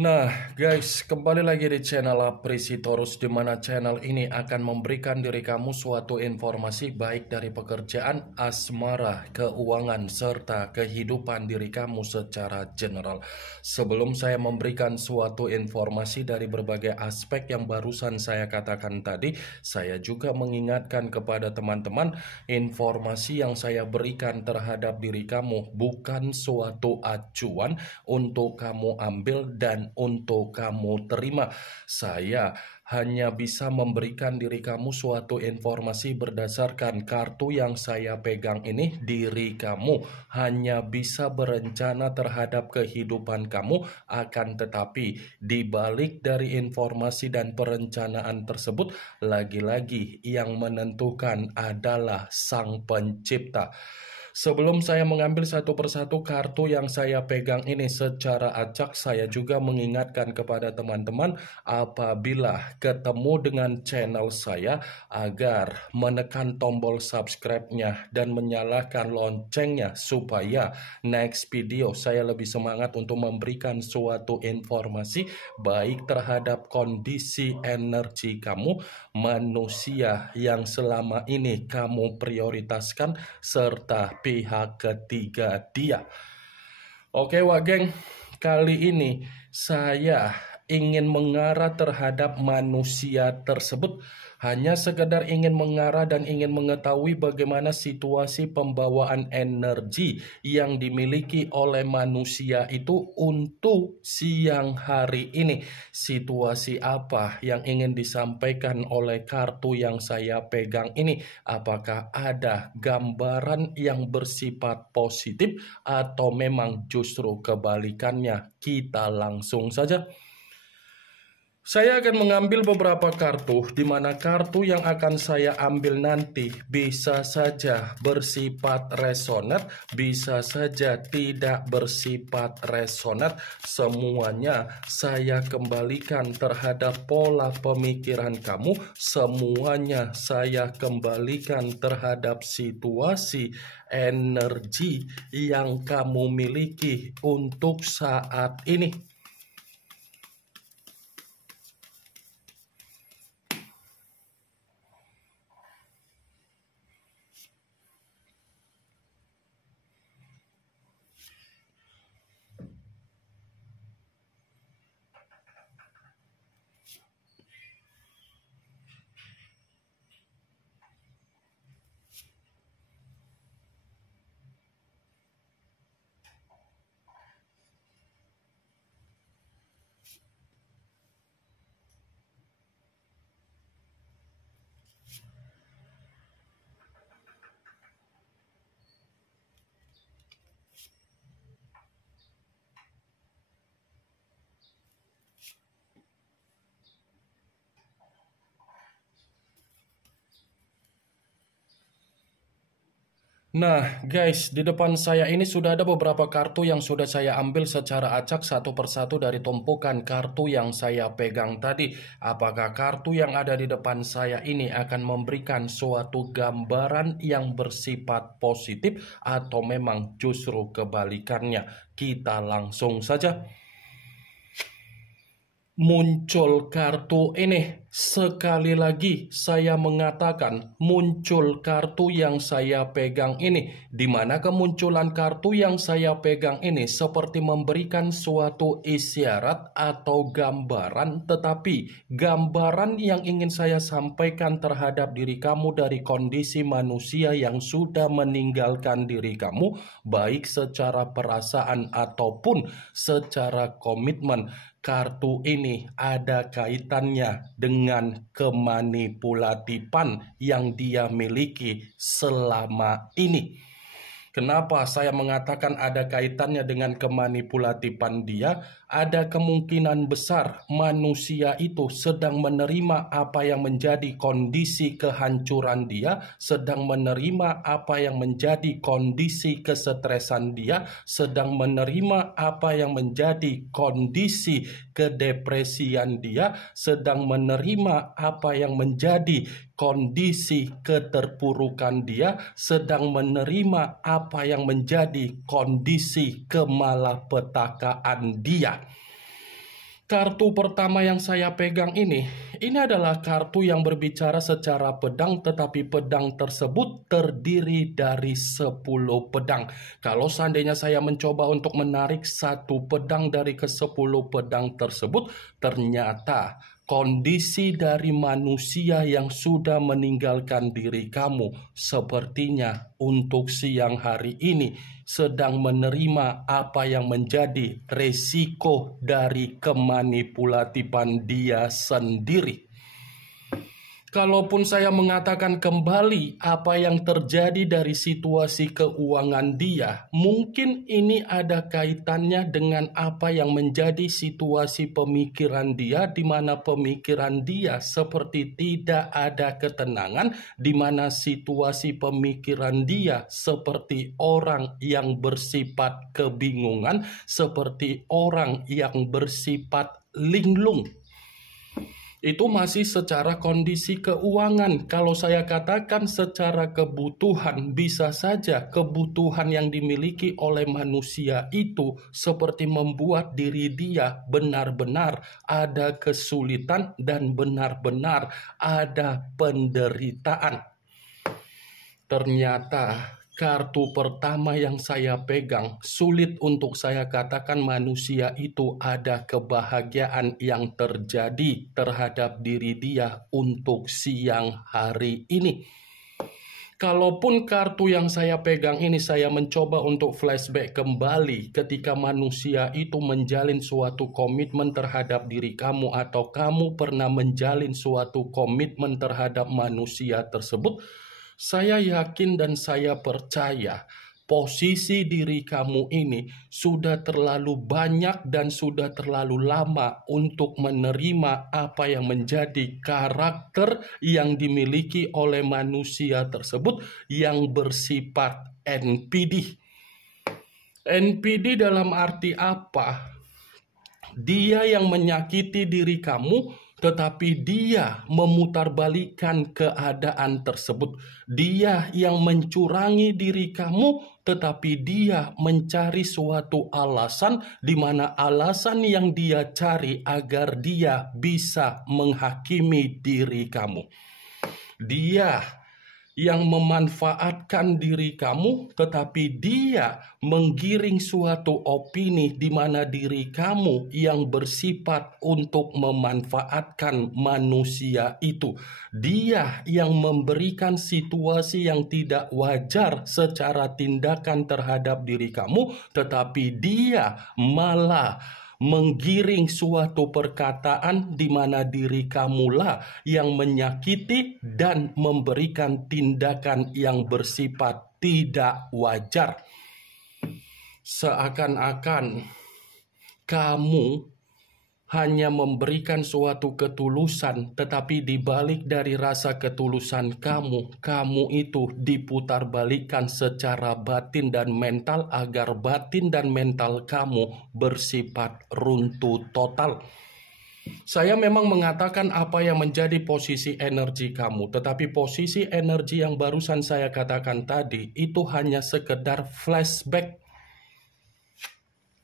Nah guys, kembali lagi di channel Apresitorus, di mana channel ini akan memberikan diri kamu suatu informasi baik dari pekerjaan, asmara, keuangan, serta kehidupan diri kamu secara general. Sebelum saya memberikan suatu informasi dari berbagai aspek yang barusan saya katakan tadi, saya juga mengingatkan kepada teman-teman, informasi yang saya berikan terhadap diri kamu bukan suatu acuan untuk kamu ambil dan untuk kamu terima. Saya hanya bisa memberikan diri kamu suatu informasi berdasarkan kartu yang saya pegang ini. Diri kamu hanya bisa berencana terhadap kehidupan kamu, akan tetapi di balik dari informasi dan perencanaan tersebut, lagi-lagi yang menentukan adalah Sang Pencipta. Sebelum saya mengambil satu persatu kartu yang saya pegang ini secara acak, saya juga mengingatkan kepada teman-teman apabila ketemu dengan channel saya agar menekan tombol subscribe-nya dan menyalakan loncengnya supaya next video saya lebih semangat untuk memberikan suatu informasi baik terhadap kondisi energi kamu, manusia yang selama ini kamu prioritaskan, serta pihak ketiga dia. Oke wak geng, kali ini saya ingin mengarah terhadap manusia tersebut. Hanya sekedar ingin mengarah dan ingin mengetahui bagaimana situasi pembawaan energi yang dimiliki oleh manusia itu untuk siang hari ini. Situasi apa yang ingin disampaikan oleh kartu yang saya pegang ini? Apakah ada gambaran yang bersifat positif atau memang justru kebalikannya? Kita langsung saja. Saya akan mengambil beberapa kartu, di mana kartu yang akan saya ambil nanti bisa saja bersifat resonat, bisa saja tidak bersifat resonat. Semuanya saya kembalikan terhadap pola pemikiran kamu, semuanya saya kembalikan terhadap situasi energi yang kamu miliki untuk saat ini. Nah guys, di depan saya ini sudah ada beberapa kartu yang sudah saya ambil secara acak satu persatu dari tumpukan kartu yang saya pegang tadi. Apakah kartu yang ada di depan saya ini akan memberikan suatu gambaran yang bersifat positif atau memang justru kebalikannya? Kita langsung saja. Muncul kartu ini. Sekali lagi saya mengatakan muncul kartu yang saya pegang ini, di mana kemunculan kartu yang saya pegang ini seperti memberikan suatu isyarat atau gambaran, tetapi gambaran yang ingin saya sampaikan terhadap diri kamu dari kondisi manusia yang sudah meninggalkan diri kamu, baik secara perasaan ataupun secara komitmen. Kartu ini ada kaitannya dengan kemanipulatifan yang dia miliki selama ini. Kenapa saya mengatakan ada kaitannya dengan kemanipulatifan dia? Ada kemungkinan besar manusia itu sedang menerima apa yang menjadi kondisi kehancuran dia, sedang menerima apa yang menjadi kondisi kesetresan dia, sedang menerima apa yang menjadi kondisi kedepresian dia, sedang menerima apa yang menjadi kondisi keterpurukan dia, sedang menerima apa yang menjadi kondisi kemalapetakaan dia. Kartu pertama yang saya pegang ini adalah kartu yang berbicara secara pedang, tetapi pedang tersebut terdiri dari 10 pedang. Kalau seandainya saya mencoba untuk menarik satu pedang dari ke-10 pedang tersebut, ternyata kondisi dari manusia yang sudah meninggalkan diri kamu sepertinya untuk siang hari ini sedang menerima apa yang menjadi resiko dari kemanipulatifan dia sendiri. Kalaupun saya mengatakan kembali apa yang terjadi dari situasi keuangan dia, mungkin ini ada kaitannya dengan apa yang menjadi situasi pemikiran dia, di mana pemikiran dia seperti tidak ada ketenangan, di mana situasi pemikiran dia seperti orang yang bersifat kebingungan, seperti orang yang bersifat linglung. Itu masih secara kondisi keuangan. Kalau saya katakan secara kebutuhan, bisa saja kebutuhan yang dimiliki oleh manusia itu seperti membuat diri dia benar-benar ada kesulitan dan benar-benar ada penderitaan. Ternyata kartu pertama yang saya pegang, sulit untuk saya katakan manusia itu ada kebahagiaan yang terjadi terhadap diri dia untuk siang hari ini. Kalaupun kartu yang saya pegang ini saya mencoba untuk flashback kembali ketika manusia itu menjalin suatu komitmen terhadap diri kamu, atau kamu pernah menjalin suatu komitmen terhadap manusia tersebut, saya yakin dan saya percaya posisi diri kamu ini sudah terlalu banyak dan sudah terlalu lama untuk menerima apa yang menjadi karakter yang dimiliki oleh manusia tersebut yang bersifat NPD. NPD dalam arti apa? Dia yang menyakiti diri kamu, tetapi dia memutarbalikkan keadaan tersebut. Dia yang mencurangi diri kamu, tetapi dia mencari suatu alasan, di mana alasan yang dia cari agar dia bisa menghakimi diri kamu. Dia yang memanfaatkan diri kamu, tetapi dia menggiring suatu opini di mana diri kamu yang bersifat untuk memanfaatkan manusia itu. Dia yang memberikan situasi yang tidak wajar secara tindakan terhadap diri kamu, tetapi dia malah menggiring suatu perkataan di mana diri kamulah yang menyakiti dan memberikan tindakan yang bersifat tidak wajar. Seakan-akan kamu hanya memberikan suatu ketulusan, tetapi di balik dari rasa ketulusan kamu itu diputarbalikkan secara batin dan mental agar batin dan mental kamu bersifat runtuh total. Saya memang mengatakan apa yang menjadi posisi energi kamu, tetapi posisi energi yang barusan saya katakan tadi itu hanya sekedar flashback.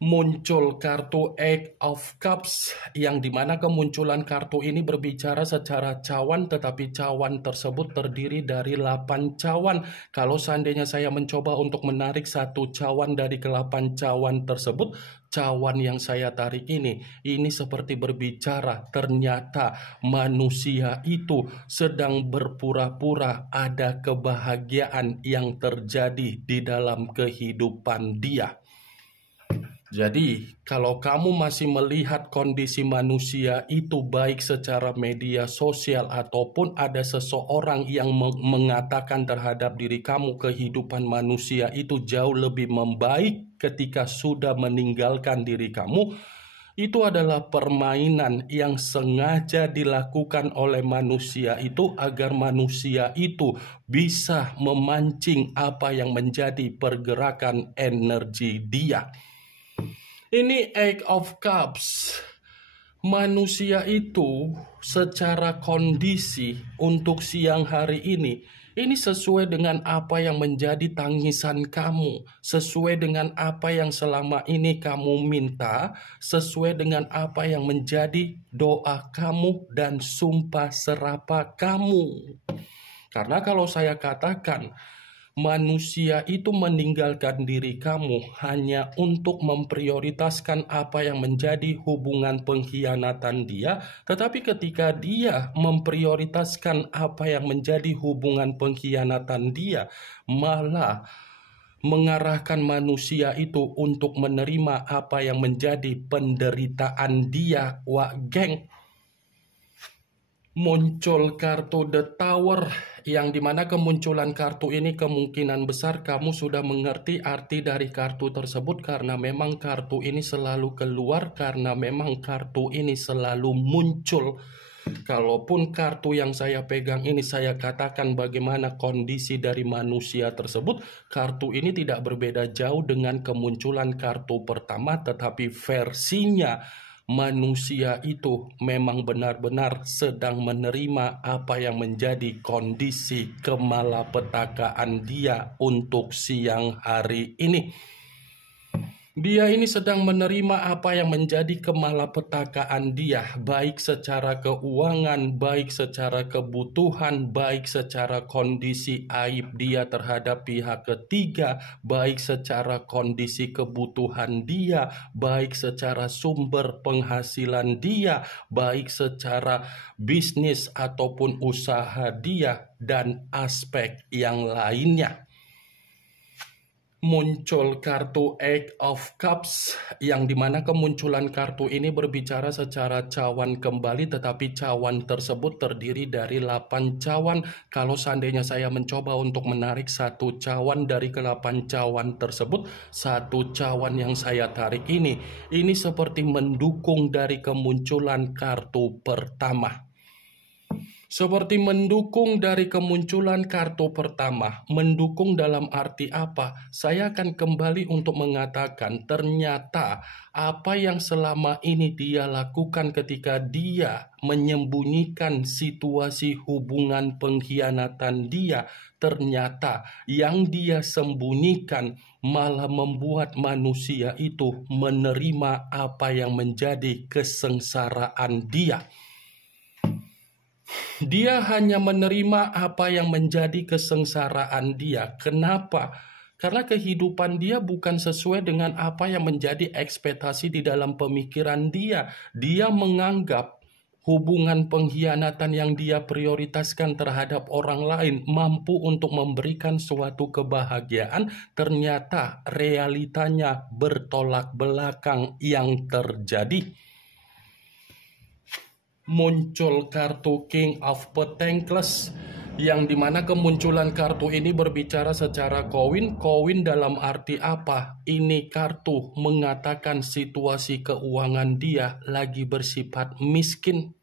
Muncul kartu Eight of Cups, yang dimana kemunculan kartu ini berbicara secara cawan, tetapi cawan tersebut terdiri dari 8 cawan. Kalau seandainya saya mencoba untuk menarik satu cawan dari ke-8 cawan tersebut, cawan yang saya tarik ini seperti berbicara ternyata manusia itu sedang berpura-pura ada kebahagiaan yang terjadi di dalam kehidupan dia. Jadi, kalau kamu masih melihat kondisi manusia itu baik secara media sosial ataupun ada seseorang yang mengatakan terhadap diri kamu kehidupan manusia itu jauh lebih membaik ketika sudah meninggalkan diri kamu, itu adalah permainan yang sengaja dilakukan oleh manusia itu agar manusia itu bisa memancing apa yang menjadi pergerakan energi dia. Ini Eight of Cups. Manusia itu secara kondisi untuk siang hari ini Ini sesuai dengan apa yang menjadi tangisan kamu, sesuai dengan apa yang selama ini kamu minta, sesuai dengan apa yang menjadi doa kamu dan sumpah serapah kamu. Karena kalau saya katakan manusia itu meninggalkan diri kamu hanya untuk memprioritaskan apa yang menjadi hubungan pengkhianatan dia, tetapi ketika dia memprioritaskan apa yang menjadi hubungan pengkhianatan dia, malah mengarahkan manusia itu untuk menerima apa yang menjadi penderitaan dia. Wah, geng, muncul kartu The Tower, yang dimana kemunculan kartu ini kemungkinan besar kamu sudah mengerti arti dari kartu tersebut, karena memang kartu ini selalu keluar, karena memang kartu ini selalu muncul. Kalaupun kartu yang saya pegang ini saya katakan bagaimana kondisi dari manusia tersebut, kartu ini tidak berbeda jauh dengan kemunculan kartu pertama, tetapi versinya manusia itu memang benar-benar sedang menerima apa yang menjadi kondisi kemalapetakaan dia untuk siang hari ini. Dia ini sedang menerima apa yang menjadi kemalapetakaan dia, baik secara keuangan, baik secara kebutuhan, baik secara kondisi aib dia terhadap pihak ketiga, baik secara kondisi kebutuhan dia, baik secara sumber penghasilan dia, baik secara bisnis ataupun usaha dia, dan aspek yang lainnya. Muncul kartu Eight of Cups, yang dimana kemunculan kartu ini berbicara secara cawan kembali, tetapi cawan tersebut terdiri dari 8 cawan. Kalau seandainya saya mencoba untuk menarik satu cawan dari ke-8 cawan tersebut, satu cawan yang saya tarik ini seperti mendukung dari kemunculan kartu pertama. Seperti mendukung dari kemunculan kartu pertama. Mendukung dalam arti apa? Saya akan kembali untuk mengatakan ternyata apa yang selama ini dia lakukan ketika dia menyembunyikan situasi hubungan pengkhianatan dia, ternyata yang dia sembunyikan malah membuat manusia itu menerima apa yang menjadi kesengsaraan dia. Dia hanya menerima apa yang menjadi kesengsaraan dia. Kenapa? Karena kehidupan dia bukan sesuai dengan apa yang menjadi ekspektasi di dalam pemikiran dia. Dia menganggap hubungan pengkhianatan yang dia prioritaskan terhadap orang lain mampu untuk memberikan suatu kebahagiaan. Ternyata realitanya bertolak belakang yang terjadi. Muncul kartu King of Pentacles, yang dimana kemunculan kartu ini berbicara secara koin. Koin dalam arti apa? Ini kartu mengatakan situasi keuangan dia lagi bersifat miskin.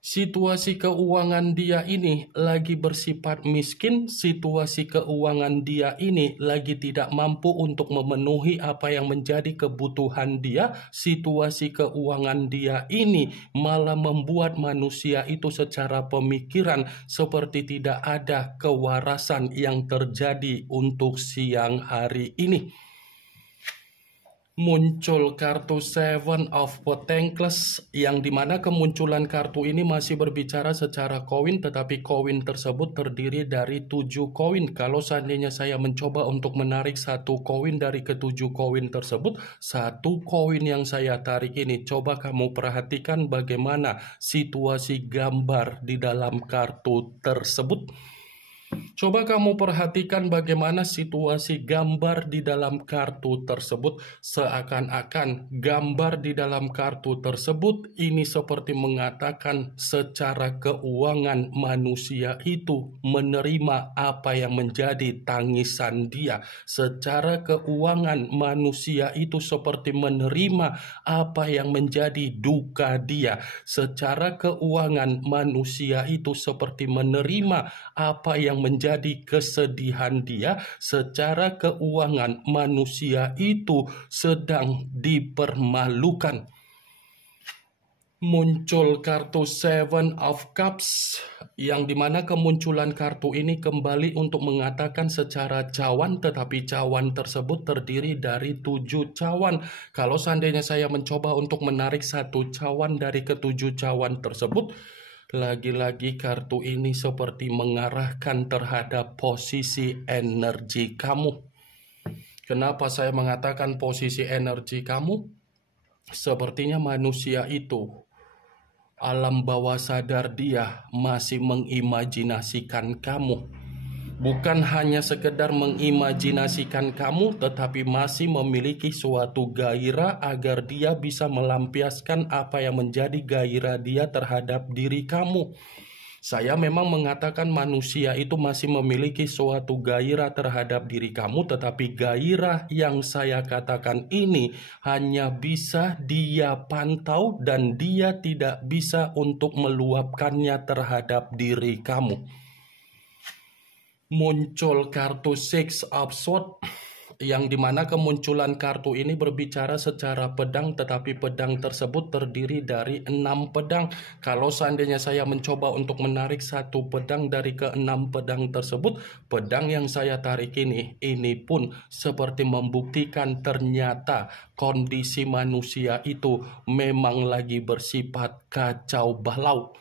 Situasi keuangan dia ini lagi bersifat miskin, situasi keuangan dia ini lagi tidak mampu untuk memenuhi apa yang menjadi kebutuhan dia. Situasi keuangan dia ini malah membuat manusia itu secara pemikiran seperti tidak ada kewarasan yang terjadi untuk siang hari ini. Muncul kartu Seven of Pentacles, yang dimana kemunculan kartu ini masih berbicara secara koin, tetapi koin tersebut terdiri dari 7 koin. Kalau seandainya saya mencoba untuk menarik satu koin dari ke-7 koin tersebut, satu koin yang saya tarik ini, coba kamu perhatikan bagaimana situasi gambar di dalam kartu tersebut. Coba kamu perhatikan bagaimana situasi gambar di dalam kartu tersebut. Seakan-akan gambar di dalam kartu tersebut ini seperti mengatakan secara keuangan manusia itu menerima apa yang menjadi tangisan dia. Secara keuangan manusia itu seperti menerima apa yang menjadi duka dia. Secara keuangan manusia itu seperti menerima apa yang menjadi kesedihan dia. Secara keuangan manusia itu sedang dipermalukan. Muncul kartu Seven of Cups, yang dimana kemunculan kartu ini kembali untuk mengatakan secara cawan, tetapi cawan tersebut terdiri dari 7 cawan. Kalau seandainya saya mencoba untuk menarik satu cawan dari ketujuh cawan tersebut, lagi-lagi kartu ini seperti mengarahkan terhadap posisi energi kamu. Kenapa saya mengatakan posisi energi kamu? Sepertinya manusia itu, alam bawah sadar dia masih mengimajinasikan kamu. Bukan hanya sekedar mengimajinasikan kamu, tetapi masih memiliki suatu gairah agar dia bisa melampiaskan apa yang menjadi gairah dia terhadap diri kamu. Saya memang mengatakan manusia itu masih memiliki suatu gairah terhadap diri kamu, tetapi gairah yang saya katakan ini hanya bisa dia pantau dan dia tidak bisa untuk meluapkannya terhadap diri kamu. Muncul kartu Six of Swords, yang dimana kemunculan kartu ini berbicara secara pedang, tetapi pedang tersebut terdiri dari 6 pedang. Kalau seandainya saya mencoba untuk menarik satu pedang dari ke-6 pedang tersebut, pedang yang saya tarik ini pun seperti membuktikan ternyata kondisi manusia itu memang lagi bersifat kacau balau.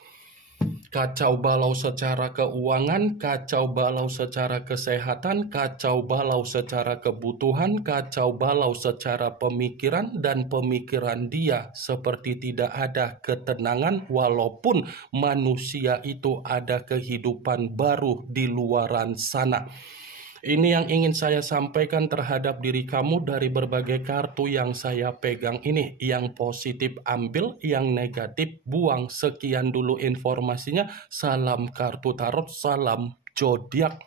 Kacau balau secara keuangan, kacau balau secara kesehatan, kacau balau secara kebutuhan, kacau balau secara pemikiran, dan pemikiran dia seperti tidak ada ketenangan walaupun manusia itu ada kehidupan baru di luaran sana. Ini yang ingin saya sampaikan terhadap diri kamu dari berbagai kartu yang saya pegang ini. Yang positif ambil, yang negatif buang. Sekian dulu informasinya. Salam kartu tarot, salam zodiak.